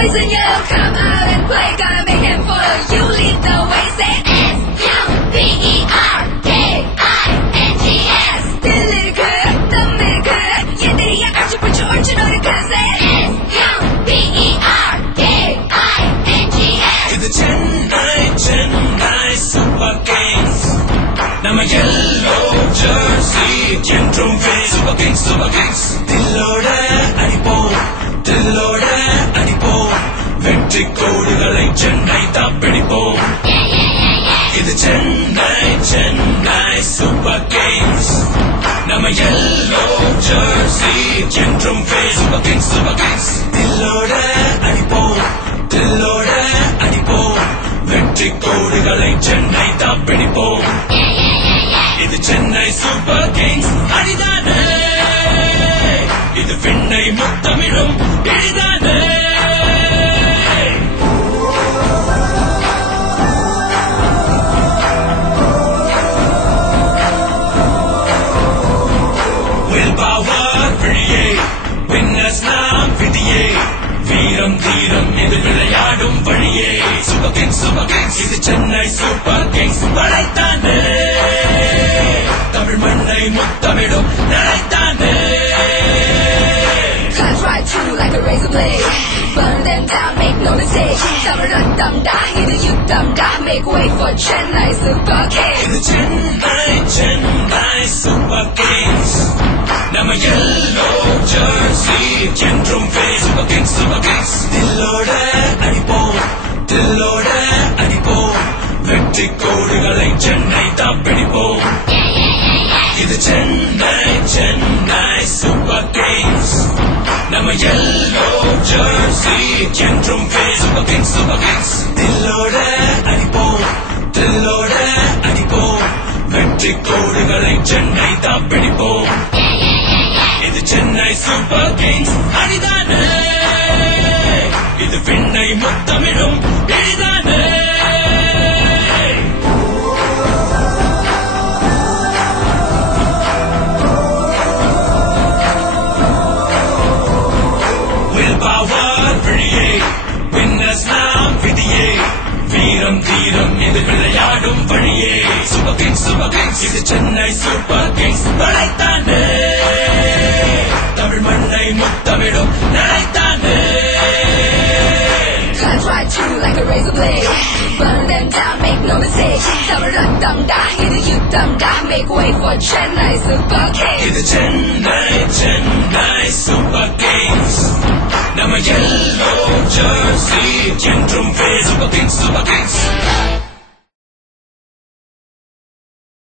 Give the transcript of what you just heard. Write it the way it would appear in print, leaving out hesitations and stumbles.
poison you. Come out and play, gonna make them follow you. Lead the way, say S-U-B-E-R-K-I-N-G-S. 딜리그 얘들이 약간씩 붙여 옳지 너를 그새 S-U-B-E-R-K-I-N-G-S. இது Chennai super Kings நம்ம yellow jersey என்றும் super Kings தில்லோட அடிப்போம் தில்லோட அடிப்போம் வெற்றி கோடுகளை சென்னை தான் பிடிப்போம் இது சென்னை சூப்பர் கிங்ஸ் நம்ம yellow jersey என்றும் சூப்பர் கிங்ஸ் தில்லோட அடிப்போம் தில்லோட அடிப்போம் வெற்றி கோடுகளை சென்னை தான் பிடிப்போம் இது சென்னை சூப்பர் கிங்ஸ் அடிதானே இது விண்ணை முத்தமிழும் எளிதானே Will power விழியே வின்னர்ஸ் நாம் விதியே வீரம் தீரம் இது விளையாடும் வழியே சூப்பர் கிங்ஸ் இது சென்னை சூப்பர் கிங்ஸ் வளைத்தானே தமிழ் மண்ணை முத்தமிடும் நினைத்தானே Cuts right through like a razor blade. Burn them down, make no mistake. தமிழன் தம்டா, இது யுத்தம்டா. Make way for Chennai Super Kings. இது சென்னை சூப்பர் கிங்ஸ் நம்ம yellow jersey என்றும் சூப்பர் கிங்ஸ் தில்லோட அடிப்போம் தில்லோட அடிப்போம் வெற்றி கோடுகளை சென்னை தான் பிடிப்போம் இது சென்னை சூப்பர் கிங்ஸ் நம்ம yellow jersey என்றும் சூப்பர் கிங்ஸ் தில்லோட அடிப்போம் தில்லோட அடிப்போம் வெற்றி கோடுகளை சென்னை தான் பிடிப்போம் இது சென்னை சூப்பர் கிங்ஸ் அடிதானே இது விண்ணை முத்தமிழும் எளிதானே Will power விழியே வின்னர்ஸ் நாம் விதியே வீரம் தீரம் இது விளையாடும் வழியே சூப்பர் கிங்ஸ் இது சென்னை சூப்பர் கிங்ஸ் வளைத்தானே தமிழ் மண்ணை முத்தமிடும் நினைத்தானே Cuts right through like a razor blade. Burn them down, make no mistake. தமிழன் தம்டா, இது யுத்தம்டா. Make way for Chennai Super Kings. இது சென்னை சூப்பர் கிங்ஸ் நம்ம yellow jersey என்றும் சூப்பர் கிங்ஸ்